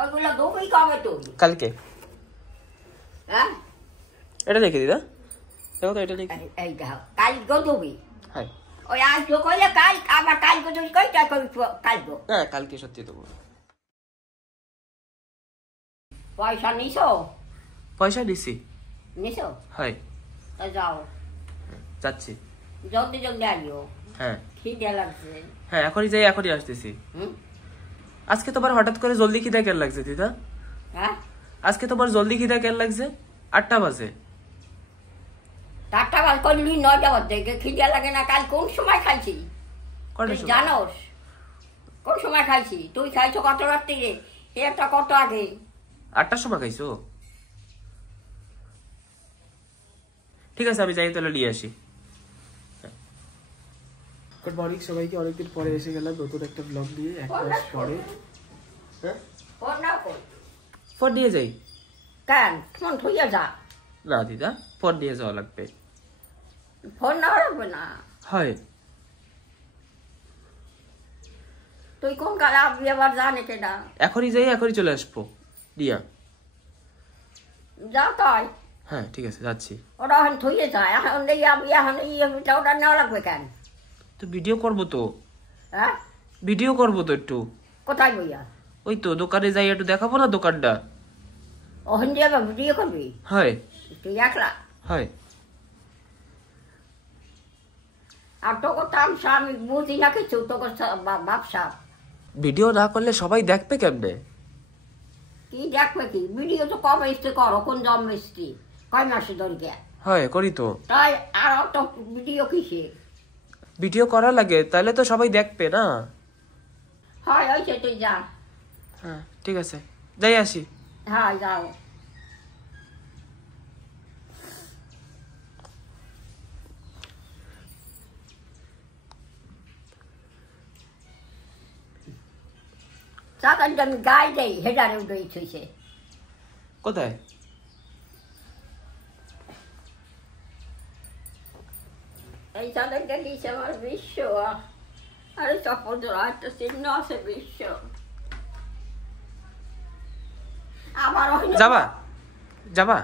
ওইগুলো ধুবি কবে তুই? কালকে। হ্যাঁ এটা দেখে দিদা, দেখো তো এটা দেখি। এই দেখো কাল গো ধুবি। হ্যাঁ ওই আজ কইলে কাল আবার কাল গো তুই কইটা কই কাল গো। হ্যাঁ কালকে সত্যি দেবো। পয়সা নিছো? পয়সা দিছি। নিছো? হয় তা যাও, যাচ্ছি। জলদি জলদি আইও। হ্যাঁ খিদে লাগছে। হ্যাঁ এখনই যাই, এখনই আসতেছি। হুম আজকে তোমার হঠাৎ করে জলদি খিদা কেন লাগছে দিদা? হ্যাঁ আজকে তোমার জলদি খিদা কেন লাগছে? 8টা বাজে। 8টা বাজ করলি 9টা বাজে খিদে লাগে না? কাল কোন সময় খাইছি কটার তুই সময়? জানোস? কোন সময় খাইছি? তুই খাইছো কত রাত্রিরে? এটা কত আগে? 8টার সময় খাইছো? ঠিক আছে আমি যাই তাহলে নিয়ে আসি। গুড মর্নিং সবাইকে, অনেকদিন পরে এসে গেলাম নতুন একটা ব্লগ নিয়ে, 1 মাস পরে। হ্যাঁ ফোন না কই? ফোন নিয়ে যাই। কেন ফোন থইয়া যা। না দিদা, ফোন নিয়ে যাওয়া লাগবে। ফোন না লাগবে না। হয় তুই কোন কালে আসবি আবার জানে কেনা? এখনই যাই, এখনই চলে আসবো দিয়া। যা তাই। হ্যাঁ ঠিক আছে যাচ্ছি। ওরা এখন থইয়ে যায়, এখন এখন ওটা নেওয়া লাগবে কেন? তো ভিডিও করবো তো, হ্যাঁ ভিডিও করবো তো একটু। কোথায় বইয়া? ওই তো দোকানে যাই একটু দেখাবো না দোকানটা। ওখান দিয়ে আবার ভিডিও করবি? হয় তুই একলা? হয়। আর তোকে তামসা আমি বুঝি না কিছু, তোকে ব্যবসা। ভিডিও না করলে সবাই দেখবে কেমনে? কি দেখবে কি? ভিডিও তো কবে এসতে করো, কোন জন্ম এসছি কয় মাসে ধরকে? হয় করি তো। তাই আর অত ভিডিও কিসে? ভিডিও করা লাগে তাহলে তো সবাই দেখবে না। হয় হয়েছে, তুই যা। হ্যাঁ ঠিক আছে যাই আসি। হ্যাঁ যাও। চাকানটা আমি গায়ে দেই, হেডারে উঠে থইছে। কোথায়? এই চাদরটা দিয়েছে আমার বিশ্ব। আরে চপ্পল জোড়া একটা চিহ্ন আছে বিশ্ব। আবার যাবা? যাবা?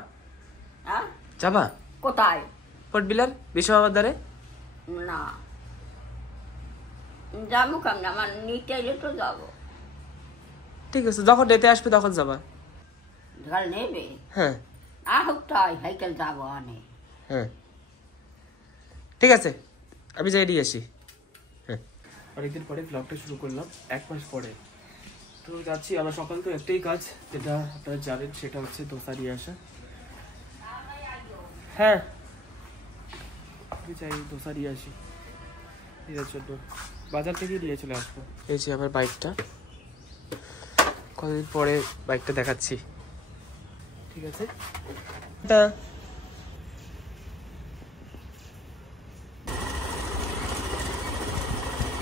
হ্যাঁ যাবা কোথায়? পটবিলার বিশ্ববাবার দ্বারে? না যাবো কেমন, আমার নিতে এলে তো যাবো। ঠিক আছে যখন ডেতে আসবে তখন যাবা। ঢাল নেবে? হ্যাঁ আহুক তাই সাইকেল যাবো অনেক। হ্যাঁ ঠিক আছে আমি যাই দিয়ে আসি। হ্যাঁ অনেকদিন পরে ব্লগটা শুরু করলাম, 1 মাস পরে। তো যাচ্ছি, আমার সকাল তো একটাই কাজ যেটা আপনারা জানেন, সেটা হচ্ছে দোসা নিয়ে আসা। হ্যাঁ আমি চাই দোসা নিয়ে আসি দিদার জন্য, বাজার থেকে নিয়ে চলে আসবো। এই যে আমার বাইকটা, কতদিন পরে বাইকটা দেখাচ্ছি। ঠিক আছে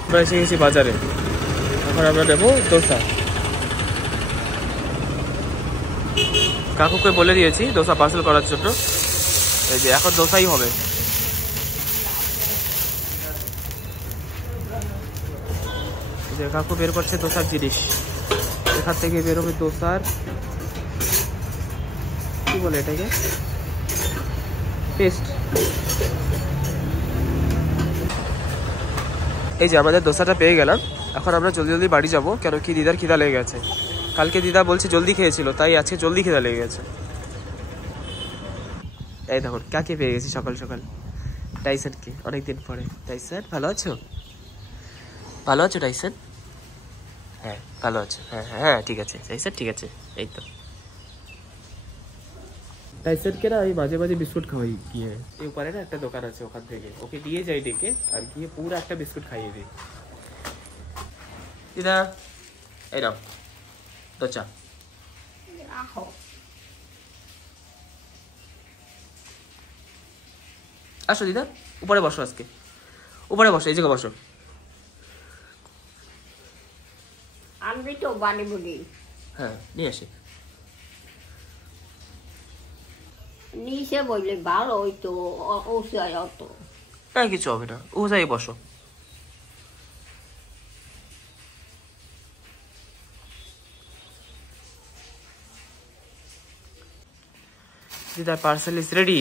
আমরা এসে গেছি বাজারে, এখন আমরা নেবো দোসা। কাকুকে বলে দিয়েছি দোসা পার্সেল করার জন্য, এই যে এখন দোসাই হবে। যে কাকু বের করছে দোসার জিনিস, এখান থেকে বেরোবে দোসার কি বলে এটাকে, পেস্ট। এই যে আমাদের দোসাটা পেয়ে গেলাম, এখন আমরা জলদি জলদি বাড়ি যাবো, কেন কি দিদার খিদা লেগে গেছে। কালকে দিদা বলছে জলদি খেয়েছিল, তাই আজকে জলদি খিদা লেগে গেছে। এই দেখুন কাকে পেয়ে গেছি সকাল সকাল, টাইসনকে, অনেকদিন পরে। টাইসন ভালো আছো? ভালো আছো টাইসন? হ্যাঁ ভালো আছো? হ্যাঁ হ্যাঁ হ্যাঁ ঠিক আছে টাইসন, ঠিক আছে। এই তো টাইসনকে না আমি মাঝে মাঝে বিস্কুট খাওয়াই গিয়ে, এই উপরে না একটা দোকান আছে, ওখান থেকে ওকে দিয়ে যাই ডেকে, আর গিয়ে পুরো একটা বিস্কুট খাইয়ে দিই। দিদা এই নাও দোচা। আসো দিদা, উপরে বসো, আজকে উপরে বসো, এই জায়গায় বসো। আনবি তো বানি বুড়ি? হ্যাঁ নিয়ে আসি। নিচে বললে ভালো হইতো, ওসাই অত। হ্যাঁ কিছু হবে না, ও যাই বসো। দিদার পার্সেল ইজ রেডি।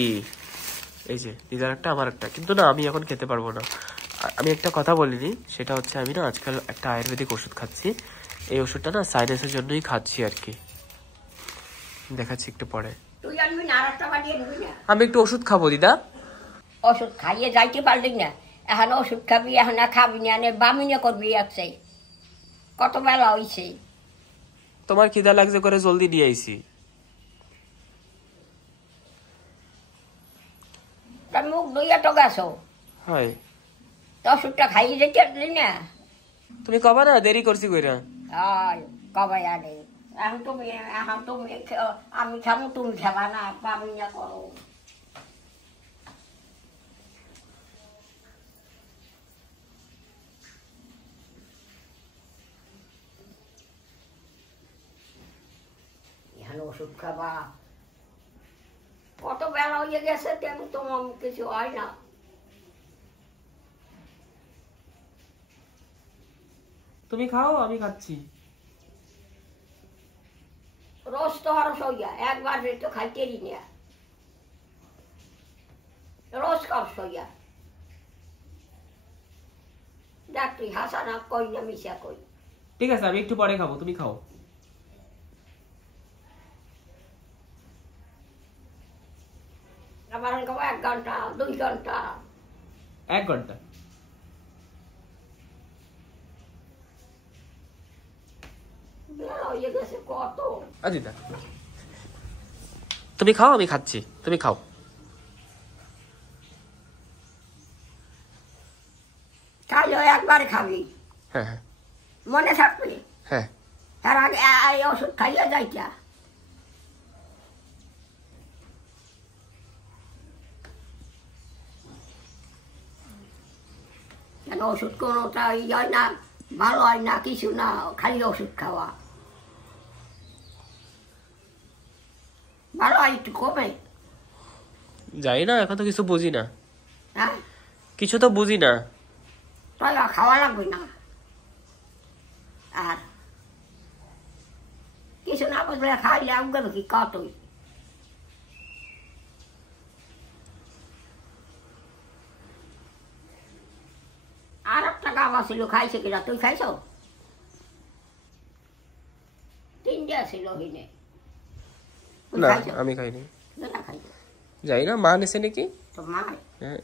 এই যে দিদার একটা, আমার একটা, কিন্তু না আমি এখন খেতে পারবো না। আমি একটা কথা বলিনি, সেটা হচ্ছে আমি না আজকাল একটা আয়ুর্বেদিক ওষুধ খাচ্ছি। এই ওষুধটা না সাইনাসের জন্যই খাচ্ছি আর কি, দেখাচ্ছি একটু পরে। আমি একটু ওষুধ খাবো দিদা। ওষুধ খাইয়ে যাইতে পারলি না, এখন ওষুধ খাবি, এখন আর খাবি না, বামিনে করবি একসাই। কত বেলা হয়েছে? তোমার খিদা লাগছে করে জলদি নিয়ে আইছি। তার মুখ ধুইয়া তো গেছো, হয় তো ওষুধটা খাইয়ে যেতে পারলি না। তুমি কবা না দেরি করছি কইরা। কবে আরে এখন তুমি আমি খাবো, তুমি খাবা না, বামিনা করো। ওষুধ খাবা, কত বেলা হয়ে গেছে, তেমন তোমার কিছু হয় না। তুমি খাও, আমি খাচ্ছি। রোজ তো হরস হইয়া, একবার তো খাইতেই না, রোজ করস হইয়া। দেখ তুই হাসা না কই না মিশা কই। ঠিক আছে আমি একটু পরে খাবো, তুমি খাও। আবার 1 ঘন্টা 2 ঘন্টা 1 ঘন্টা। কত দিদা তুমি খাও, আমি খাচ্ছি, তুমি খাও। খাইলেও একবার খাবি, হ্যাঁ হ্যাঁ মনে থাকবে। হ্যাঁ তার আগে এই ওষুধ খাইয়া যাইতা। কেন ওষুধ কোনোটা হয় না, ভালো হয় না, কিছু না, খালি ওষুধ খাওয়া ভালো হয় একটু কমে। যাই না, এখন তো কিছু বুঝি না। হ্যাঁ কিছু তো বুঝি না। তাই খাওয়া লাগবে না, আর কিছু না বুঝলে খাইলে আগে কি কতই। আর একটা গাবা ছিল, খাইছে কিনা তুই খাইছ? 3টা ছিল হিনে, না আমি খাইনি। যাই না, মা নিছে নাকি? হ্যাঁ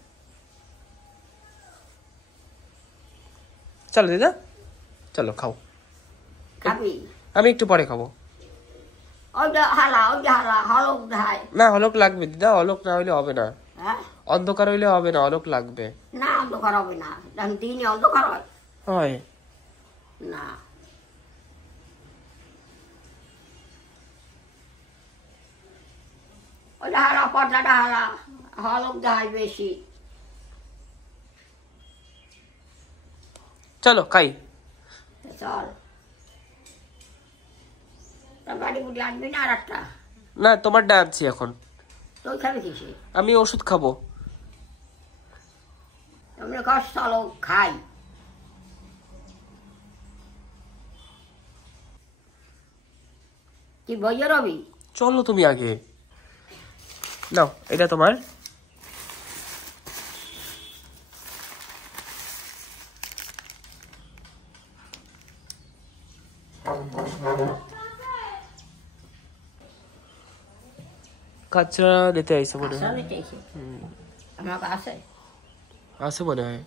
চলো দিদা, চলো খাও। খাবি? আমি একটু পরে খাবো। না হলক লাগবে দিদা, হলক না হইলে হবে না। অন্ধকার হইলে হবে না, হলক লাগবে। না অন্ধকার হবে না, দিনে অন্ধকার হয় হয় না। ওইটা হারা, পর্দাটা হারা, হলক দেখায় বেশি। চলো খাই। চল, বাড়ি বুড়ি আনবি না? আর একটা না তোমার ডা আনছি এখন। তুই খাবি কিসে? আমি ওষুধ খাবো। তুমি কষ্ট, চলো খাই। কি বইয়ে রবি? চলো তুমি আগে নাও, এটা তোমার। কাঁচরা নিতে আইসে মনে হয়। আমার আছে আছে মনে হয়।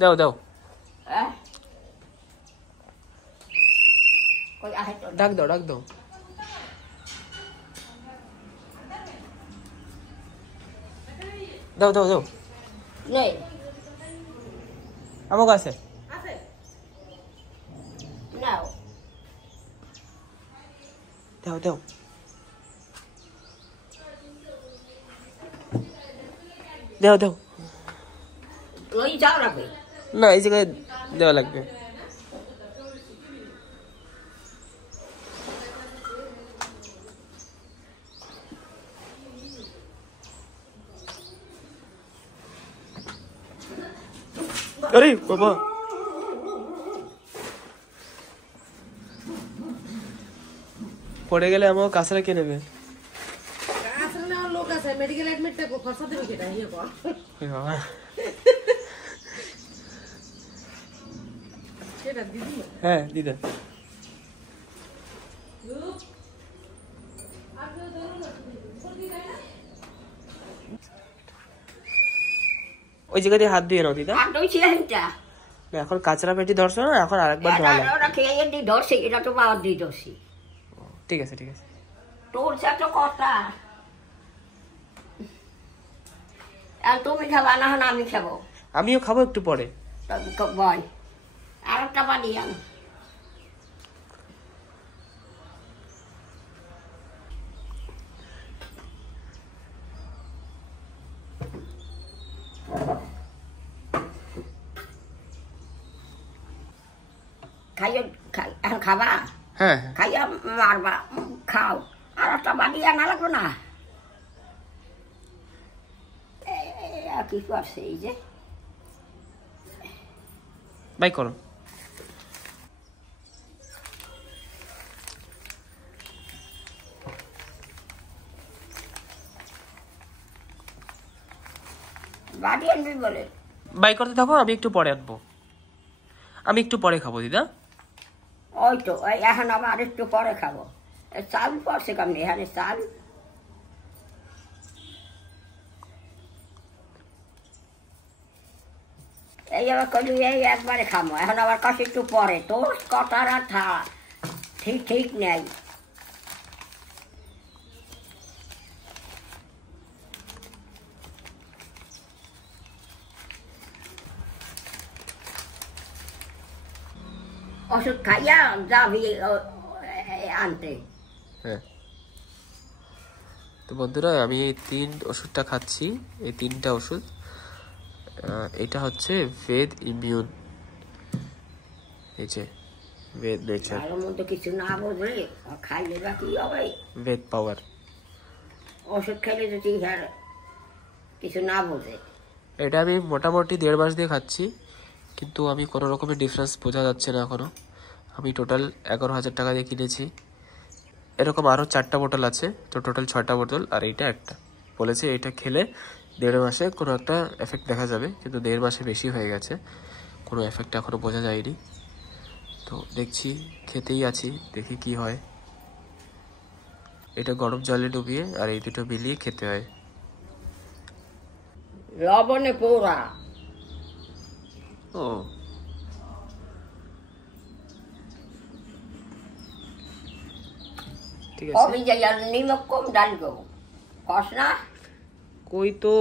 দাও দাও, ডাক দাও ডাক দাও। দাও দাও দাও, আমার কাছে দাও দাও। দাও দাও, না এই জায়গায় দেওয়া লাগবে। আরে বাবা, পড়ে গেলে আমাকে কাছরা কে নেবে? লোক আছে মেডিকেল অ্যাডমিট থাকো, খরচা দেবে কেটা? ইয়ে কর সেটা দিদি। হ্যাঁ দিদা। ওই জায়গা দিয়ে হাত ধুয়ে নাও দিদা। এখন কাঁচরা পেটি ধরছো না, এখন আরেকবার ধোয়া ধরছি, এটা তো বাবার দিয়ে ধরছি। ঠিক আছে ঠিক আছে। তোর সাথে কথা, আর তুমি খাবা না, হন আমি খাবো। আমিও খাবো একটু পরে। বল আর একটা পানি আন। খাইয়ে এখন খাবা? হ্যাঁ খাইয়া মারবা, খাও। আর একটা বাড়ি আনা লাগবে না? কি করছে এই যে বাই করো। বাড়ি আনবি বলে বাই করতে থাকো, আমি একটু পরে আনবো। আমি একটু পরে খাবো দিদা। ওই তো এখন আবার একটু পরে খাবো। চাল পড়ছে কেমনি এখানে চাল? এই আবার কলি এই একবারে খামো, এখন আবার কাছে একটু পরে। তোর কথার আর ঠিক ঠিক নেই। ওষুধ খাইয়া যাবি আনতে। হ্যাঁ তো বন্ধুরা, আমি এই ওষুধটা খাচ্ছি, এই 3টা ওষুধ। এটা হচ্ছে ভেদ ইমিউন, এই যে ভেদ নেচার, তার মধ্যে কিছু না বুঝলে খাইলে বা কি হবে? ভেদ পাওয়ার। ওষুধ খাইলে যদি কিছু না বোঝে। এটা আমি মোটামুটি 1.5 মাস দিয়ে খাচ্ছি, কিন্তু আমি কোনো রকমের ডিফারেন্স বোঝা যাচ্ছে না এখনো। আমি টোটাল 11,000 টাকা দিয়ে কিনেছি। এরকম আরও 4টা বোতল আছে, তো টোটাল 6টা বোতল, আর এইটা একটা। বলেছে এটা খেলে 1.5 মাসে কোনো একটা এফেক্ট দেখা যাবে, কিন্তু 1.5 মাসে বেশি হয়ে গেছে, কোনো এফেক্ট এখনও বোঝা যায়নি। তো দেখছি, খেতেই আছি, দেখি কি হয়। এটা গরম জলে ডুবিয়ে আর এই দুটো মিলিয়ে খেতে হয়। লবণে পোড়া। ও ঠিক আছে। নিমক কম ডালবো, কস না? কই তো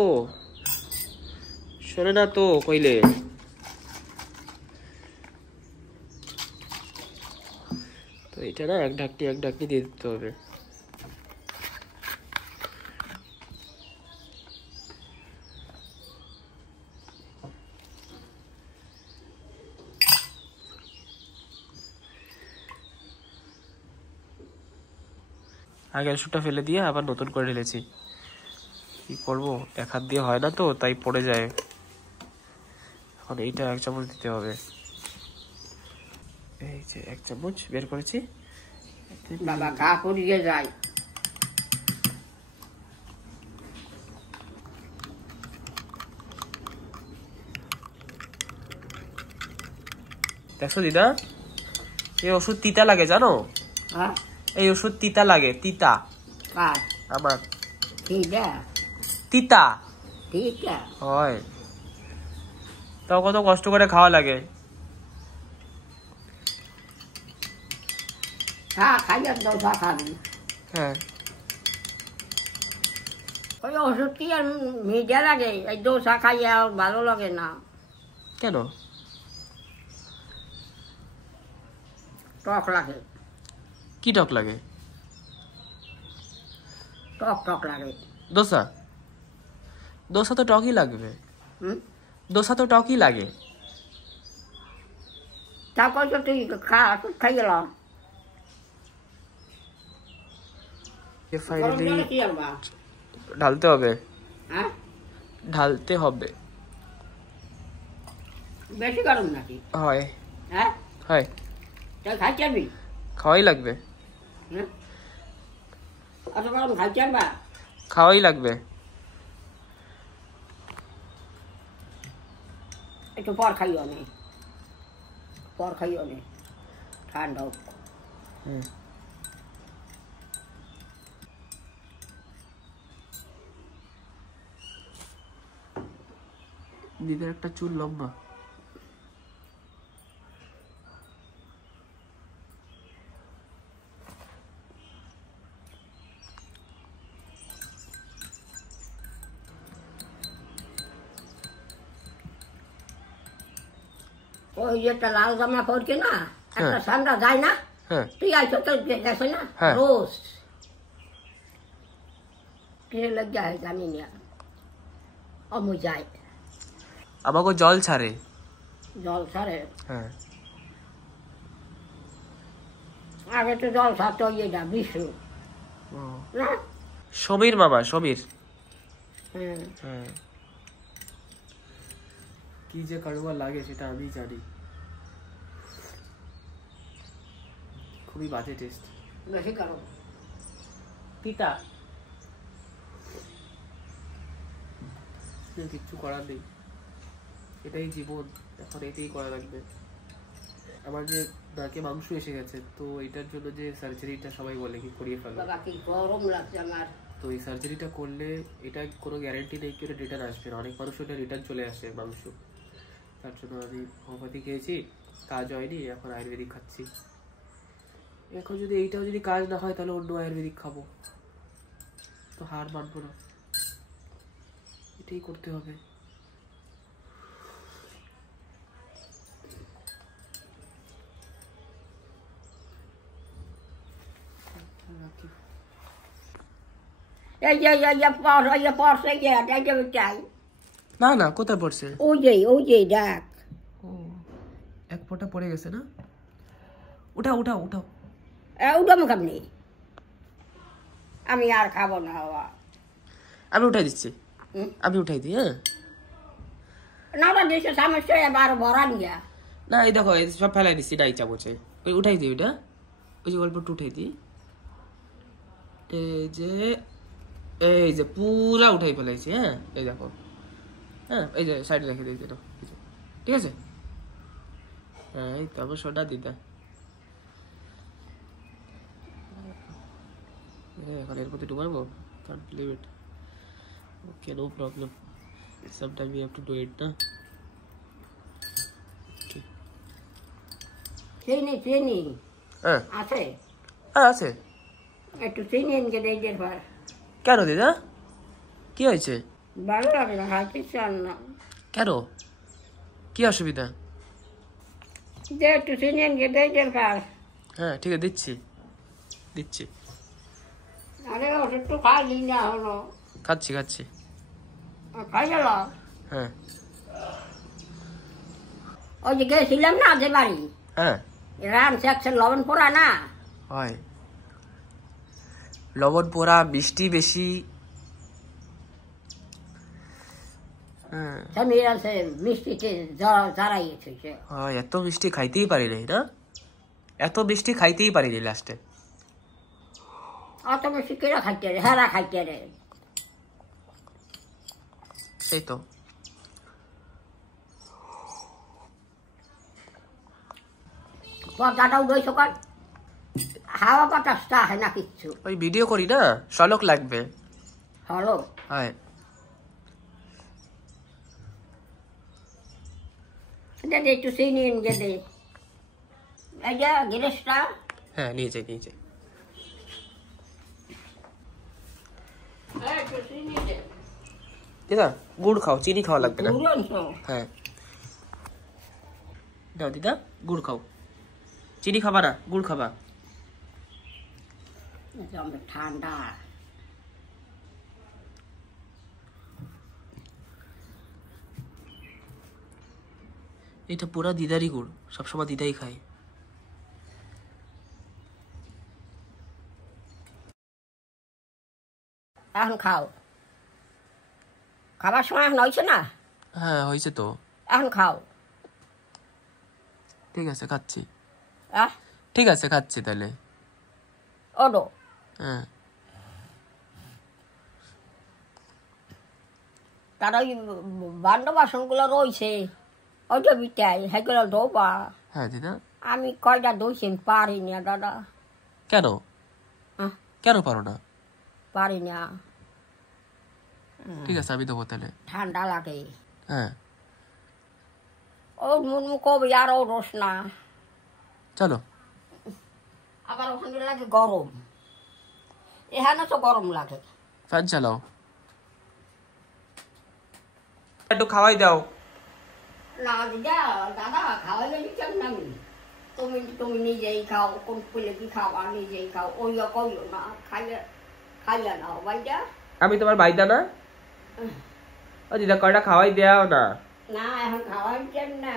শোনে না তো কইলে। তো এটা না এক ঢাকনি দিয়ে দিতে হবে। আগের ওষুধটা ফেলে দিয়ে আবার নতুন করে ঢেলেছি। কি করবো, এক হাত দিয়ে হয় না তো, তাই পড়ে যায়। এখন এইটা 1 চামচ দিতে হবে। এই যে 1 চামচ বের করেছি। বাবা গা পড়িয়ে যায়। দেখছো দিদা, এই ওষুধ তিতা লাগে জানো? হ্যাঁ এই ওষুধ তিতা লাগে, তিতা। আমার তিতা হয়, তাও কত কষ্ট করে খাওয়া লাগে। হ্যাঁ ওই ওষুধ কি আর মিঠা লাগে? এই দোসা খাইয়ে আর ভালো লাগে না। কেন? টক লাগে। কি টক লাগে? টক লাগে। দোসা তো টকই লাগবে। দোসা তো টকই লাগে। তারপর তো তুই খাই গেল। ফাইনালি ঢালতে হবে। হ্যাঁ ঢালতে হবে। বেশি গরম নাকি? হয় হ্যাঁ হয় তাই খাইতে পারবি? খাওয়াই লাগবে হ্যাঁ অত গরম খাইতে পারবা? খাওয়াই লাগবে একটু পর খাইও নে, পর খাইও নে, ঠান্ডা হোক। হুম দিদির একটা চুল লম্বা ওই যেটা লাল জামা পরছে না একটা ঠান্ডা যায় না? হ্যাঁ তুই আইছো তো গেছে না হ্যাঁ। রোজ কে লগ যায় জানি না অমু যায় আমাকে জল ছাড়ে জল ছাড়ে। হ্যাঁ আগে তো জল ছাড়তো ইয়েটা বিষ্ণু না? সমীর মামা সমীর হ্যাঁ হ্যাঁ কি যে কাড়ুয়া লাগে সেটা আমি জানি খুবই বাজে টেস্ট বেশি কারো পিতা কিচ্ছু করার নেই এটাই জীবন এখন এটাই করা লাগবে আমার যে নাকে মাংস এসে গেছে তো এটার জন্য যে সার্জারিটা সবাই বলে কি করিয়ে ফেলো বাবা কি গরম লাগছে আমার। তো এই সার্জারিটা করলে এটা কোনো গ্যারান্টি নেই কি রিটার্ন আসবে না অনেক মানুষ ওটা রিটার্ন চলে আসে মাংস তার জন্য আমি হোমিওপ্যাথি খেয়েছি কাজ হয়নি এখন আয়ুর্বেদিক খাচ্ছি এখন যদি এইটাও যদি কাজ না হয় তাহলে অন্য আয়ুর্বেদিক খাবো তো হার মানবো না এটাই করতে হবে এই যে পড়ছে চাই না না কোথায় পড়ছে ওই যে দেখ ও এক ফোঁটা পড়ে গেছে না উঠাও উঠাও উঠাও উঠম কেমনি আমি আর খাবো না বাবা। আমি উঠাই দিচ্ছি আমি উঠাই দিই হ্যাঁ না দেশে সমস্যা এবার ভরান গিয়া না এই দেখো এই সব ফেলাই দিচ্ছি ডাই চামচে ওই উঠাই দিই ওইটা ওই যে অল্প উঠাই দিই এই যে পুরা উঠাই ফেলাইছি হ্যাঁ এই দেখো হ্যাঁ এই যে সাইডে রেখে দিই এটা ঠিক আছে হ্যাঁ এই তো আমার সোডা দিদা এখন এর প্রতি ডুবাবো can't believe it okay no problem sometime we have to do it না চিনি হ্যাঁ আছে হ্যাঁ আছে একটু চিনি এনকে দেখে পর কেন দিদা কি হয়েছে ভালো লাগে না খাইতে চান না কেন কি অসুবিধা যে একটু চিনি এনকে দেখে পর হ্যাঁ ঠিক আছে দিচ্ছি দিচ্ছি আরে একটু খাইলি না হলো খাচ্ছি খাচ্ছি খাই গেল হ্যাঁ ওই যে গেছিলাম না যে বাড়ি হ্যাঁ রান সেকশন লবণ পোড়া না হয় লবণ পোড়া বৃষ্টি বেশি হ্যাঁ সমীর আছে মিষ্টিতে জড়াইয়েছে সে হয় এত মিষ্টি খাইতেই পারি নাই না এত মিষ্টি খাইতেই পারিনি লাস্টে অত বেশি কেরা খাইতে রে হেরা খাইতে রে সেই তো পর্দাটা উদয় সকাল হাওয়া বাতাসটা হয় না কিচ্ছু ওই ভিডিও করি না শলক লাগবে হলো হয় দে একটু চিনি এনে দে এই যে গিরেসটা হ্যাঁ নিয়ে যাই নিয়ে যাই একটু চিনি দে দিদা গুড় খাও চিনি খাওয়া লাগবে না বুঝলেন তো হ্যাঁ দাও দিদা গুড় খাও চিনি খাবা না গুড় খাবা ঠান্ডা এটা পুরা দিদারই গুড় সবসময় দিদাই খায় এখন খাও খাবার সময় এখন হয়েছে না হ্যাঁ হয়েছে তো এখন খাও ঠিক আছে খাচ্ছি, আহ ঠিক আছে খাচ্ছি তাহলে। ওডো হ্যাঁ তারা ওই বান্ড বাসনগুলো রয়েছে ওইটা বিটাই সেগুলো ধোবা। হ্যাঁ দিদা। আমি কয়টা ধুইছি পারি না দাদা। কেন আহ, কেন পারো না? পারি না, ঠিক আছে আমি দেবো তাহলে। ঠান্ডা লাগে। হ্যাঁ ও মুনমু কবি আর ও রস না, চলো। আবার ওখানে লাগে গরম, এখানে তো গরম লাগে। ফ্যান চালাও, একটু খাওয়াই দাও। না দিদা দাদা খাওয়াইলে দিতাম না আমি। তুমি তুমি নিজেই খাও, কোন পেলে কি খাওয়া নিজেই খাও, ওইয়া কইও না, খাইলে খাইলে না ভাইটা। আমি তোমার বাইদা না? ও দিদা কয়টা খাওয়াই দাও না। না এখন খাওয়াইছেন না,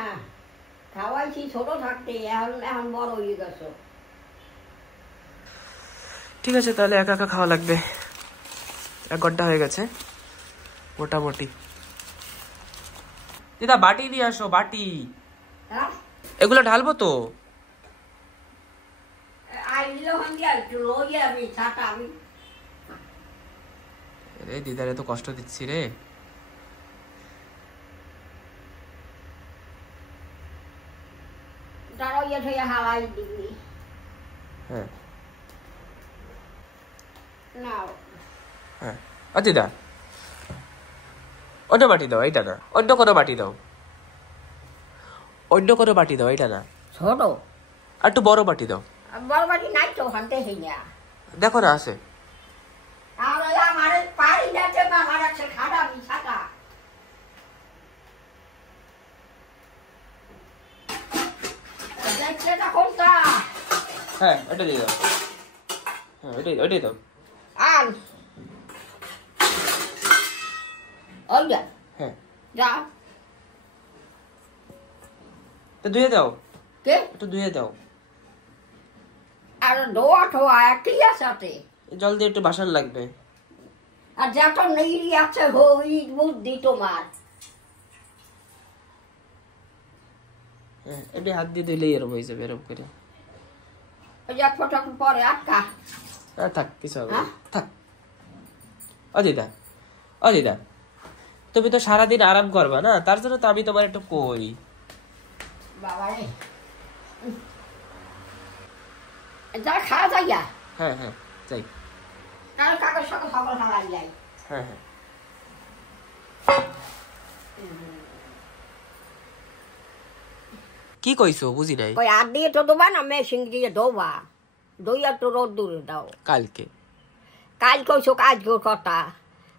খাওয়াইছি ছোট থাকতে, এখন এখন বড় হয়ে গেছো। ঠিক আছে তাহলে একা একা খাওয়া লাগবে, 1 ঘন্টা হয়ে গেছে মোটামুটি। দিদা বাটি নিয়ে আসো, বাটি। হ্যাঁ এগুলো ঢালবো তো। আইলো হন্ডিয়া একটু লইয়া আমি ছাতা আমি। রে দিদারে তো কষ্ট দিচ্ছি রে। তারা ইয়ে থেকে হাওয়াই দিবি হ্যাঁ না। হ্যাঁ ও দিদা অন্য বাটি দাও, এইটা না, অন্য কোনো বাটি দাও, অন্য কোনো বাটি দাও, এইটা না, ছোট আর একটু বড় বাটি দাও। বড় বাটি নাই তো হানতে হইয়া। দেখো না আছে। আর আমার পারি না তো আমার একটা খাড়া বিছাটা। দেখছে না কোনটা? হ্যাঁ ওটা দিয়ে দাও, হ্যাঁ ওটাই দাও। আন ওইটা হ্যাঁ যা তো ধুয়ে দাও, কে একটু ধুয়ে দাও। আর ধোয়া ঠোয়া একই আছে, জল দিয়ে একটু বাসন লাগবে। আর যত নেই আছে হই বুদ্ধি তোমার। হ্যাঁ এটি হাত দিয়ে ধুলেই এরম হয়ে যাবে, এরম করে। ওই এক ফোটা পরে আটকা। হ্যাঁ থাক, কিছু হবে না, হ্যাঁ? থাক। ও দিদা তুমি তো সারাদিন আরাম করবা না, তার জন্য তো আমি তোমার একটু কই। বাবা রে যা খাওয়া যাইয়া হ্যাঁ হ্যাঁ যাই। তার কাগজ সকাল সকাল হারাই যাই। হ্যাঁ হ্যাঁ কি কইছো বুঝি নাই। ওই হাত দিয়ে তো দেবা না, মেশিন দিয়ে ধোবা, দইয়া তো রোদ দূরে দাও। কালকে কাল কইছো আজগোর কথা,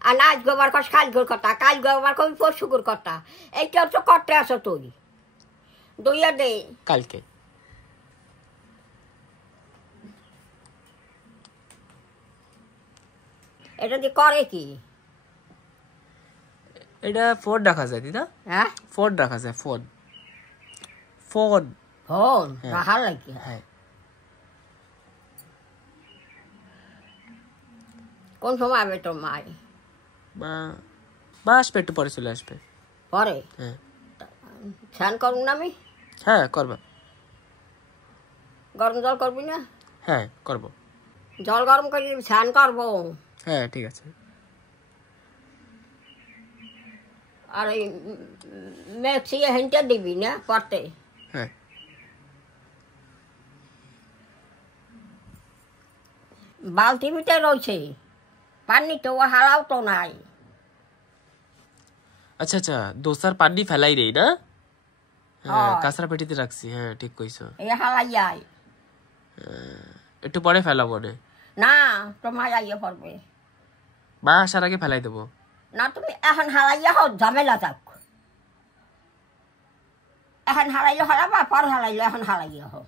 আর আজ গোবার কস কাল গোর কথা, কাল গোবার কই পরশুগুর কথা, এইটা তো করতে আসো তুই দইয়া দে কালকে। এটা দিয়ে করে কি? এটা ফোন রাখা যায় দিদা, হ্যাঁ ফোন রাখা যায়, ফোন ফোন ফোন হ্যাঁ। রাখার লাগে? হ্যাঁ কোন সময় হবে তোর মাই? মা আসবে, একটু পরে চলে আসবে। পরে হ্যাঁ স্নান করুন না আমি? হ্যাঁ করবা। গরম জল করবি না? হ্যাঁ করবো। জল গরম করে স্নান করবো। হ্যাঁ ঠিক আছে। আর ওই মেক্সি হেনটা দিবি না করতে? হ্যাঁ বালতি ভিতরে রয়েছে পানি, তো হারাও তো নাই। আচ্ছা আচ্ছা, দোসার পানি ফেলাই দেই না? হ্যাঁ হয়। কাঁচরা পেটিতে রাখছি, হ্যাঁ ঠিক কইছো। এই হালাই যায় একটু পরে ফেলাবো না? না, তো মাইয়া পড়বে মা আসার আগে ফেলাই দেবো। না, তুমি এখন হারাইয়া হোক, ঝামেলা যাক। এখন হারাইলে হারাবা, পর হারাইলে এখন হারাইয়া হোক।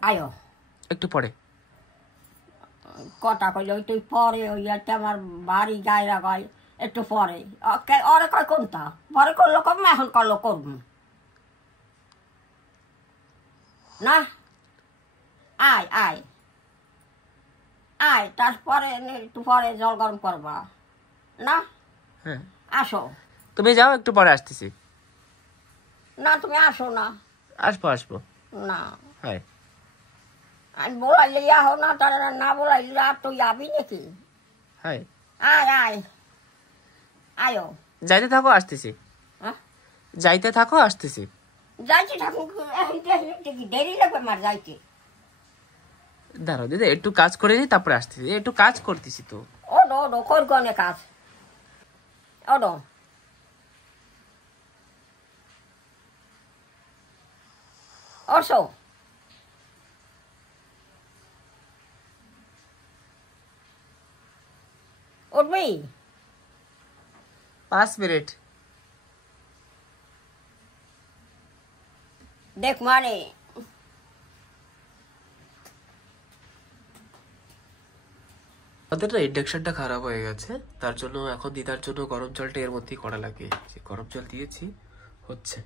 আয়ো একটু পরে। কথা কইলে তুই পরে ওইটা আমার বাড়ি গায়ে লাগাই একটু পরে। ওরে কয় কোনটা পরে করলো কম, এখন করলো করবো না। আয় আয় আয়, তারপরে একটু পরে জল গরম করবা না। হ্যাঁ আসো। তুমি যাও, একটু পরে আসতেছি। না তুমি আসো না। আসবো আসবো। না হ্যাঁ আমি বলাইলে আহো না, তারা না বলাইলে আর তুই যাবি নাকি? হ্যাঁ আয় আয় আয়ো। যাইতে থাকো আসতেছি। হ্যাঁ যাইতে থাকো আসতেছি। যাইতে থাকুক, এখন কি দেরি লাগবে আমার যাইতে? দাঁড়াও দিদি একটু কাজ করে দিই তারপরে আসতেছি, একটু কাজ করতেছি তো। ওডো ওডো করবো অনেক কাজ। ওডো ওসো উঠবি? 5 মিনিট। দেখ মানে আমাদের না ইন্ডাকশনটা খারাপ হয়ে গেছে, তার জন্য এখন দিদার জন্য গরম জলটা এর মধ্যেই করা লাগে। যে গরম জল দিয়েছি হচ্ছে।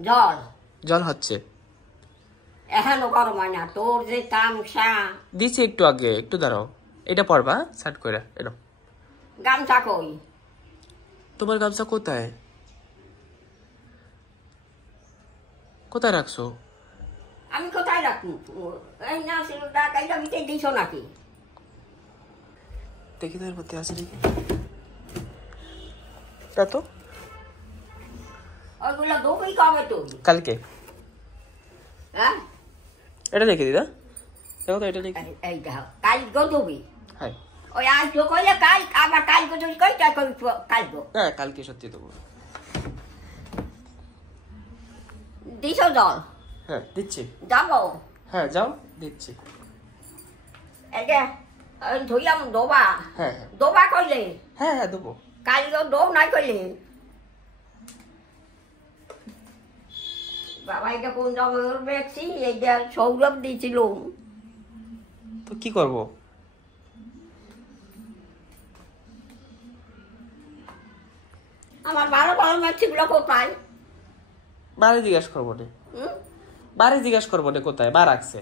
জল জল হচ্ছে এখনো গরম হয় না তোর যে তামসা। দিছি একটু আগে, একটু দাঁড়াও। এটা পড়বা সাট করে এনো। গামছা কই? তোমার গামছা কোথায়? কোথায় রাখছো? আমি কোথায় রাখবো? এই না সিলটা কাইটা ভিতরে দিছো নাকি? দেখি তার মধ্যে আছে নাকি। তো ওইগুলো ধুবি কবে তুই? কালকে। হ্যাঁ এটা দেখে দিদা, দেখো তো এটা দেখি। এই দেখো কাল গো ধুবি। হ্যাঁ ওই আজ তো কইলে কাল, আবার কাল গো তুই কইটা কই কাল গো? হ্যাঁ কালকে সত্যি দেবো। দিছো জল? হ্যাঁ দিচ্ছি। যাবো? হ্যাঁ যাও দিচ্ছি। এই যে ধুইয়াম দোবা। হ্যাঁ হ্যাঁ দোবা কইলে হ্যাঁ হ্যাঁ দেবো। কাল গো দো নাই কইলে বাবা এটা কোন জঙ্গল দেখছি? এইটা সৌরভ দিয়েছিল। তো কি করবো? আমার ভালো ভালো মাছগুলো কোথায়? বাড়ি জিজ্ঞাসা করবো না, বাড়ি জিজ্ঞাসা করবো না কোথায় বা রাখছে।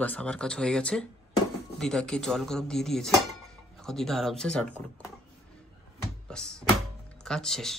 বাস আমার কাজ হয়ে গেছে। দিদাকে জল গরম দিয়ে দিয়েছি, এখন দিদা আরামসে স্টার্ট করুক। বাস কাজ শেষ।